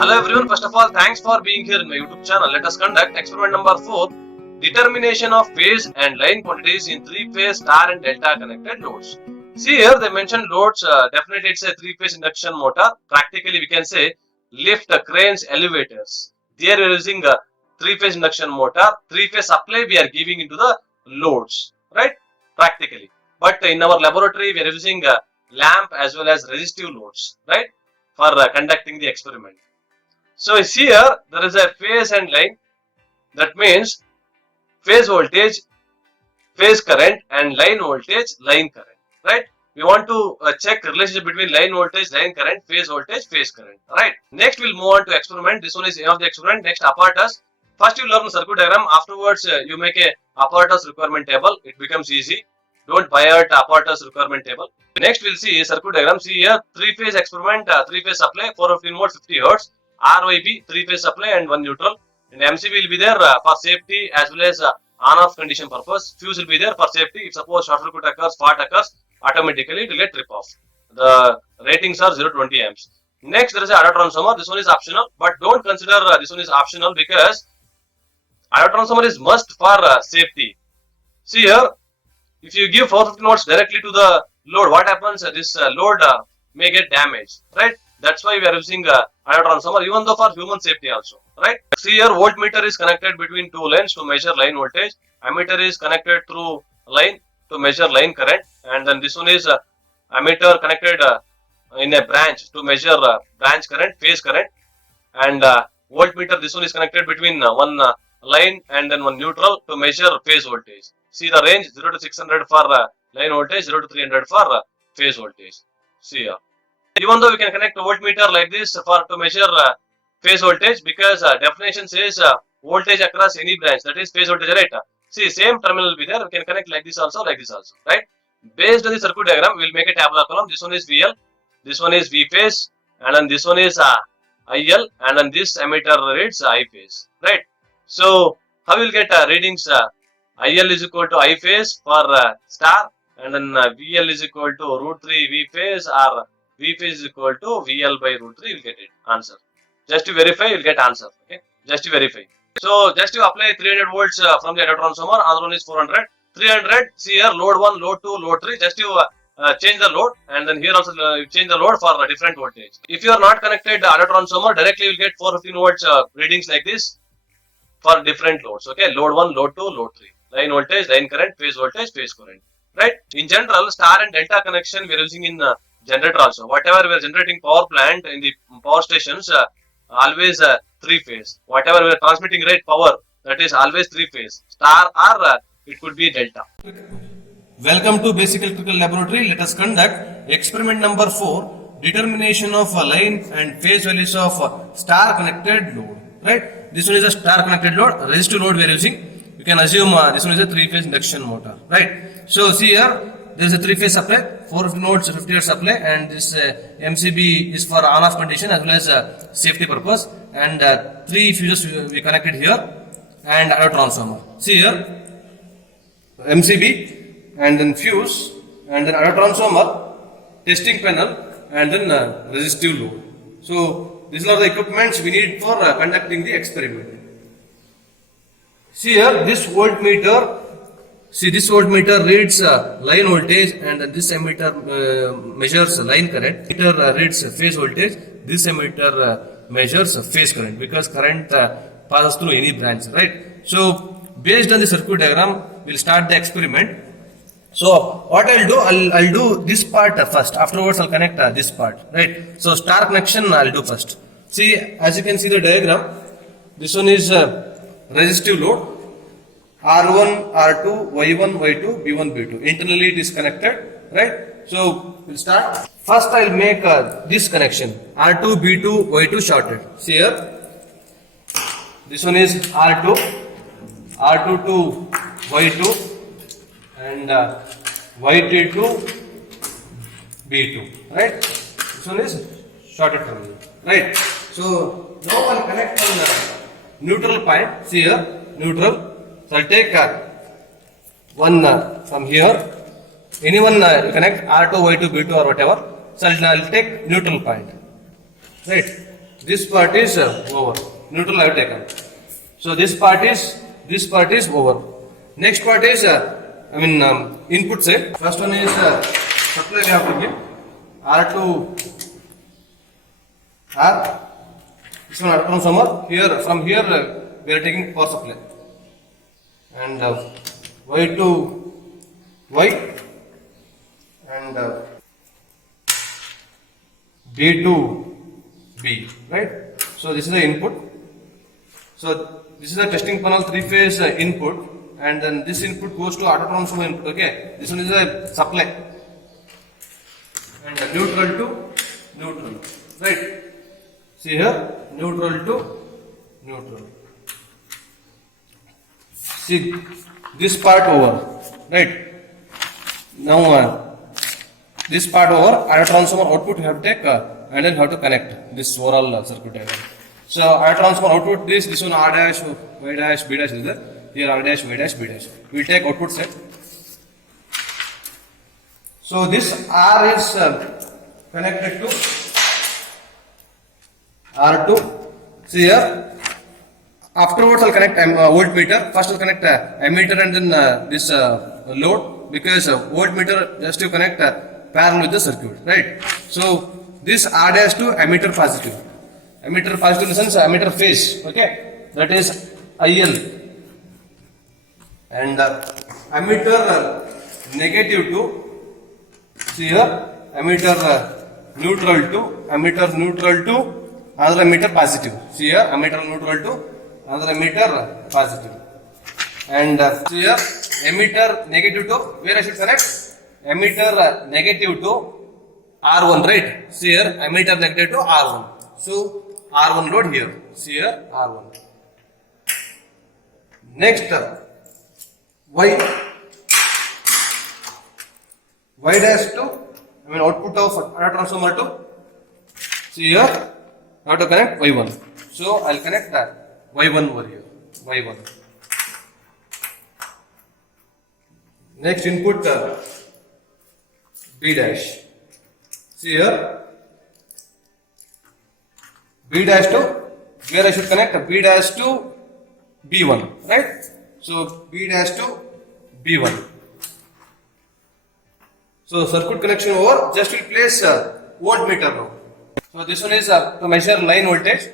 Hello everyone, first of all, thanks for being here in my YouTube channel. Let us conduct experiment number 4, determination of phase and line quantities in three-phase star and delta connected loads. See here, they mentioned loads, definitely it's a three-phase induction motor. Practically, we can say lift, cranes, elevators. There we are using a three-phase induction motor. Three-phase supply we are giving into the loads, right? Practically. But in our laboratory, we are using a lamp as well as resistive loads, right? For conducting the experiment. So here there is a phase and line. That means phase voltage, phase current, and line voltage, line current. Right? We want to check relationship between line voltage, line current, phase voltage, phase current. Right? Next we'll move on to experiment. This one is end of the experiment. Next apparatus. First you learn the circuit diagram. Afterwards you make a apparatus requirement table. It becomes easy. Don't buy out apparatus requirement table. Next we'll see circuit diagram. See here three-phase experiment, three-phase supply, 415 volts, 50 hertz. RYB, three-phase supply and one neutral. And MCB will be there for safety as well as on-off condition purpose. Fuse will be there for safety. If suppose short circuit occurs, fault occurs, automatically it will get trip off. The ratings are 0 to 20 amps. Next there is an auto transformer. This one is optional, but don't consider this one is optional because auto transformer is must for safety. See here, if you give 415 volts directly to the load, what happens? This load may get damaged, right? That's why we are using auto transformer, even though for human safety also, right? See here, voltmeter is connected between two lines to measure line voltage. Ammeter is connected through line to measure line current, and then this one is ammeter connected in a branch to measure branch current, phase current, and voltmeter. This one is connected between one line and then one neutral to measure phase voltage. See the range 0 to 600 for line voltage, 0 to 300 for phase voltage. See here. Even though we can connect a voltmeter like this for to measure phase voltage, because definition says voltage across any branch, that is phase voltage, right? See, same terminal will be there. We can connect like this also, right? Based on the circuit diagram, we will make a tabular column. This one is VL, this one is V phase, and then this one is IL, and then this ammeter reads I phase, right? So how we will get readings? IL is equal to I phase for star, and then VL is equal to root 3 V phase, or V phase is equal to VL by root 3, you'll get it, answer. Just to verify, you'll get answer, okay? Just to verify. So, just to apply 300 volts from the auto transformer, other one is 400. 300, see here, load 1, load 2, load 3, just to change the load, and then here also change the load for a different voltage. If you are not connected auto transformer, directly you will get 415 volts readings like this for different loads, okay? Load 1, load 2, load 3. Line voltage, line current, phase voltage, phase current, right? In general, star and delta connection we are using in generator also. Whatever we are generating power plant in the power stations, always three phase. Whatever we are transmitting rate power, that is always three phase. Star or it could be delta. Welcome to Basic Electrical Laboratory. Let us conduct experiment number 4, determination of line and phase values of star connected load. Right? This one is a star connected load, resistive load we are using. You can assume this one is a three-phase induction motor. Right? So see here, there is a three-phase supply, 450 volts, 50 hertz supply, and this MCB is for on-off condition as well as safety purpose. And three fuses we connected here, and auto transformer. See here, MCB, and then fuse, and then auto transformer, testing panel, and then resistive load. So these are the equipments we need for conducting the experiment. See here, this voltmeter. See, this voltmeter reads line voltage, and this ammeter measures line current. Meter reads phase voltage. This ammeter measures phase current, because current passes through any branch, right? So based on the circuit diagram, we'll start the experiment. So what I'll do, I'll do this part first. Afterwards, I'll connect this part, right? So star connection I'll do first. See, as you can see the diagram, this one is resistive load. R1, R2, Y1, Y2, B1, B2. Internally it is connected, right? So we'll start. First I'll make this connection. R2, B2, Y2 shorted. See here. This one is R2, R2 to Y2, and Y2 to B2, right? This one is shorted terminal, right? So now I'll connect on neutral point. See here, neutral. So I'll take one from here. Anyone you connect R2, Y2, B2 or whatever. So I'll take neutral point. Right. this part is over. Neutral I have taken. So this part is over. Next part is input side. First one is supply we have to give R to R. This one from somewhere here. From here we are taking power supply, and Y to Y, and B to B, right? So this is the input. So this is the testing panel 3-phase input, and then this input goes to auto transformer input. Okay, this one is a supply, and neutral to neutral, right? See here, neutral to neutral. See this part over, right? Now this part over, auto transformer output you have to take and then have to connect this overall circuit diagram. So auto transformer output this one R dash, Y dash, B dash is there. Here R dash, Y dash, B dash. We take output set. So this R is connected to R2. See here. Afterwards I'll connect voltmeter. First I'll connect ammeter and then this load, because voltmeter just to connect parallel with the circuit, right? So this R dash to ammeter positive. Ammeter positive in the sense ammeter phase, okay? That is IL. And ammeter negative to, see here, ammeter neutral to another ammeter positive. See here, ammeter neutral to another ammeter positive. And see here, ammeter negative to, where I should connect? Ammeter negative to R1, right? See here, ammeter negative to R1. So R1 load here. See here, R1. Next, Y dash to, output of auto transformer to, see here, how to connect Y1. So I'll connect Y1 over here. Y1. Next input B dash. See here, B dash to, where I should connect B dash to B1, right? So B dash to B1. So circuit connection over, just will place voltmeter now. So this one is to measure line voltage.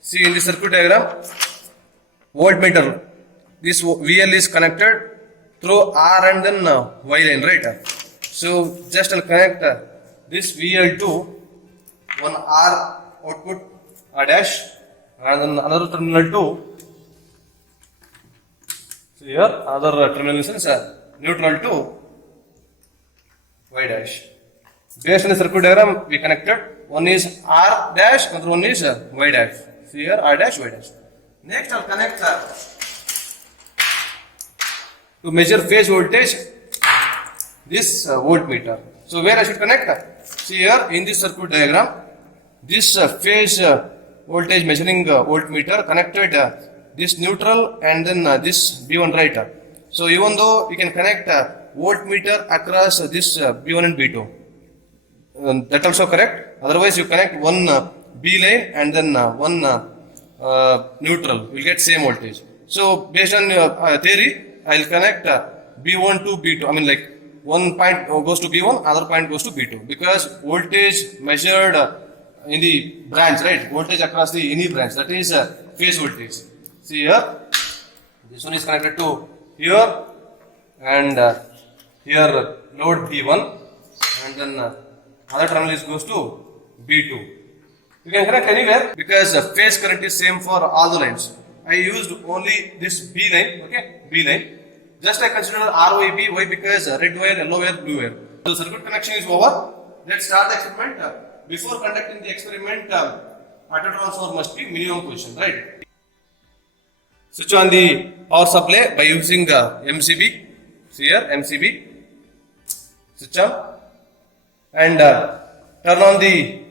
See in the circuit diagram, voltmeter, this VL is connected through R and then Y line, right? So just I'll connect this VL to one R output R dash, and then another terminal to, so here other terminal is neutral to Y dash. Based on the circuit diagram we connected, one is R dash, another one is Y dash. See here, R dash, Y dash. Next I'll connect to measure phase voltage this voltmeter. So where I should connect? See here in this circuit diagram, this phase voltage measuring voltmeter connected this neutral and then this B1, right? So even though you can connect voltmeter across this B1 and B2, that also correct. Otherwise you connect one B line and then one neutral, will get same voltage. So based on theory, I'll connect B1 to B2. Like one point goes to B1, other point goes to B2, because voltage measured in the branch, right? Voltage across the any branch, that is phase voltage. See here, this one is connected to here, and here load B1, and then other terminal goes to B2. You can connect anywhere because phase current is same for all the lines. I used only this B line, okay, B line. Just I consider RYB, why? Because red wire, yellow wire, blue wire. So circuit connection is over. Let's start the experiment. Before conducting the experiment, auto transformer must be minimum position, right? Switch on the power supply by using MCB. See here, MCB. Switch on. And turn on the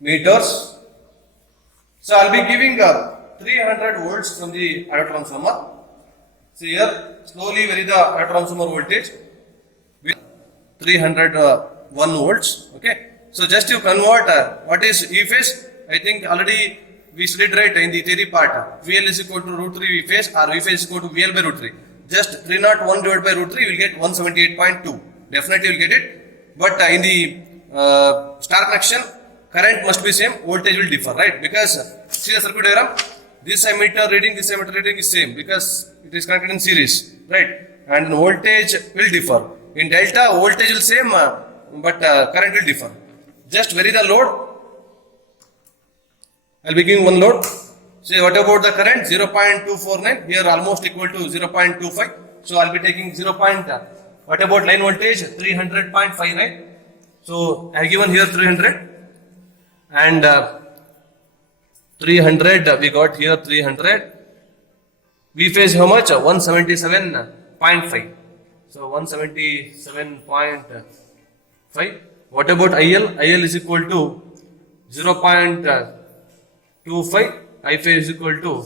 meters. So I'll be giving 300 volts from the auto transformer. See here, slowly vary the auto transformer voltage with 301 volts. Okay, So just you convert what is E phase. I think already we studied right in the theory part. VL is equal to root 3 V phase or V phase is equal to VL by root 3. Just 301 divided by root 3 will get 178.2. Definitely you will get it. But in the star connection, current must be same, voltage will differ, right? Because see the circuit diagram, this ammeter reading is same because it is connected in series, right? And voltage will differ. In delta, voltage will same, but current will differ. Just vary the load. I'll be giving one load. Say what about the current? 0.249. Here almost equal to 0.25. So I'll be taking 0. What about line voltage? 300.59. So I've given here 300. And 300, we got here 300. V phase how much? 177.5. So 177.5. What about IL? IL is equal to 0.25. I phase is equal to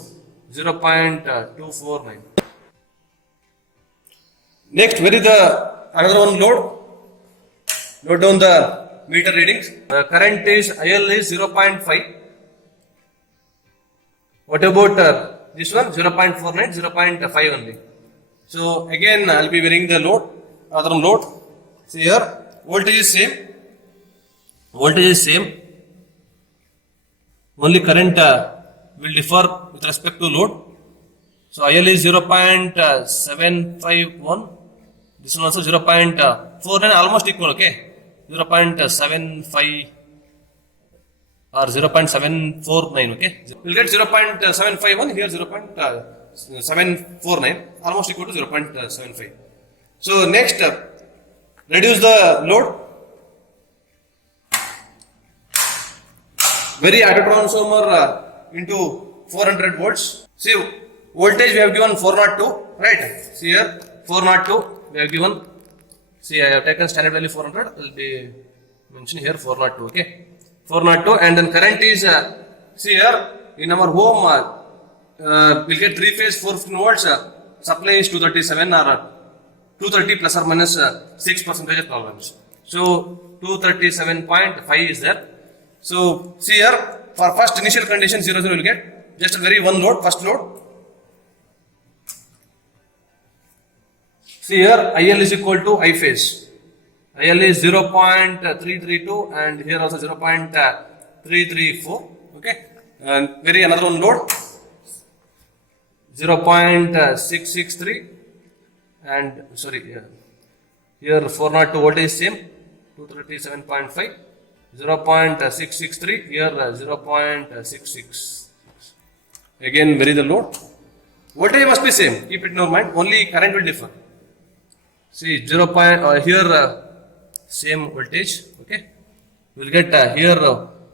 0.249. Next, where is the another one load? Note down the meter readings. The current is IL is 0.5. What about this one? 0.49, 0.5 only. So again, I'll be varying the load, other load. See here, voltage is same. Voltage is same. Only current will differ with respect to load. So IL is 0.751. This one also 0.49, almost equal, okay? 0.75 or 0.749, okay? We'll get 0.751, here 0.749, almost equal to 0.75. So next, reduce the load. Vary auto transformer into 400 volts. See, voltage we have given 402, right? See here, 402 we have given. See, I have taken standard value 400. Will be mentioned here 402. Okay, 402, and then current is see here in our home we'll get 3 phase 415 volts. Supply is 237 or 230 plus or minus 6% tolerance. So 237.5 is there. So see here for first initial condition 0 0 will get just vary one load, first load. See here IL is equal to I phase. IL is 0.332 and here also 0.334. Okay, and vary another one load 0.663 and sorry here 402 voltage same 237.5. 0.663 here 0.66. Again vary the load. Voltage must be same. Keep it in your mind. Only current will differ. See 0. Here same voltage. Okay. We will get here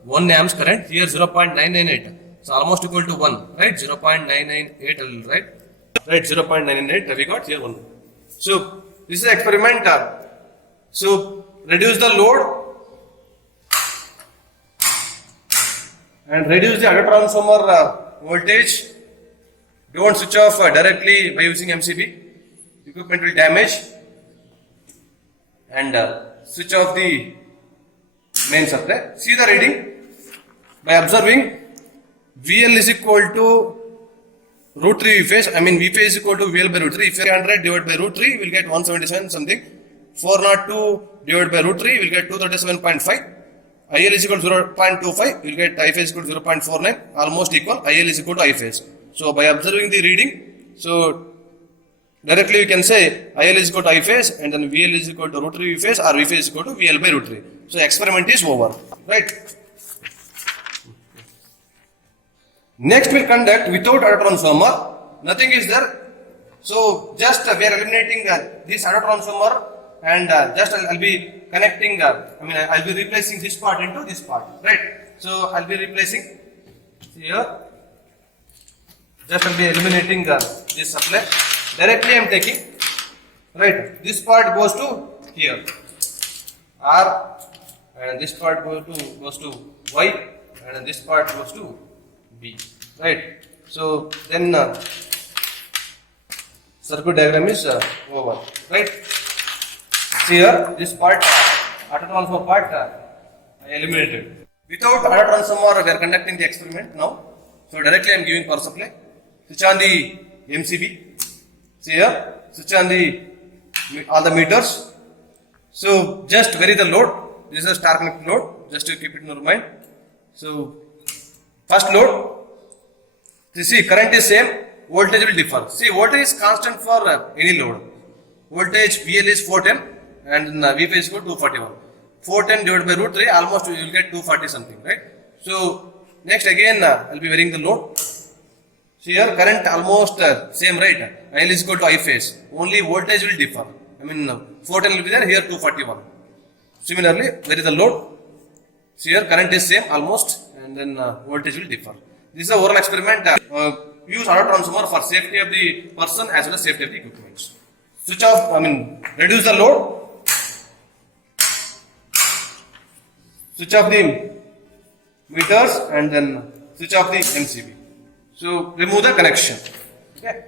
1 amps current. Here 0.998. So almost equal to 1. Right. 0.998. I will write. Right. 0.998. We got here 1. So this is experiment. So reduce the load. And reduce the auto transformer voltage. Don't switch off directly by using MCB. Equipment will damage. And switch off the main supply. See the reading by observing VL is equal to root 3 V phase. I mean V phase is equal to VL by root 3. If 300 divided by root 3, we'll get 177 something. 402 divided by root 3, we'll get 237.5. IL is equal to 0.25, you will get I phase equal to 0.49, almost equal, IL is equal to I phase. So by observing the reading, so directly we can say IL is equal to I phase and then VL is equal to root 3 V phase or V phase is equal to VL by root 3. So experiment is over, right? Next we'll conduct without auto transformer, nothing is there. So just we are eliminating this auto transformer and just I'll be connecting, I'll be replacing this part into this part, right? So I'll be replacing here, just I'll be eliminating this supply. Directly I'm taking, right? This part goes to here, R, and this part goes to Y, and this part goes to B, right? So then circuit diagram is over, right? Here, this part, auto transformer part, I eliminated. Without auto transformer, we are conducting the experiment now. So directly I am giving power supply. Switch on the MCB. See here. Switch on the all the meters. So just vary the load. This is a star connected load. Just to keep it in your mind. So first load. You see current is same. Voltage will differ. See voltage is constant for any load. Voltage VL is 410 and Vp is equal to 241. 410 divided by root 3, almost you will get 240 something, right? So next again I'll be varying the load. See here current almost same, right? IL is equal to I phase. Only voltage will differ. I mean 410 will be there, here 241. Similarly, vary the load. See here current is same almost and then voltage will differ. This is a overall experiment. Use auto transformer for safety of the person as well as safety of the equipment. Switch off, reduce the load. Switch off the meters and then switch off the MCB. So remove the connection. Okay.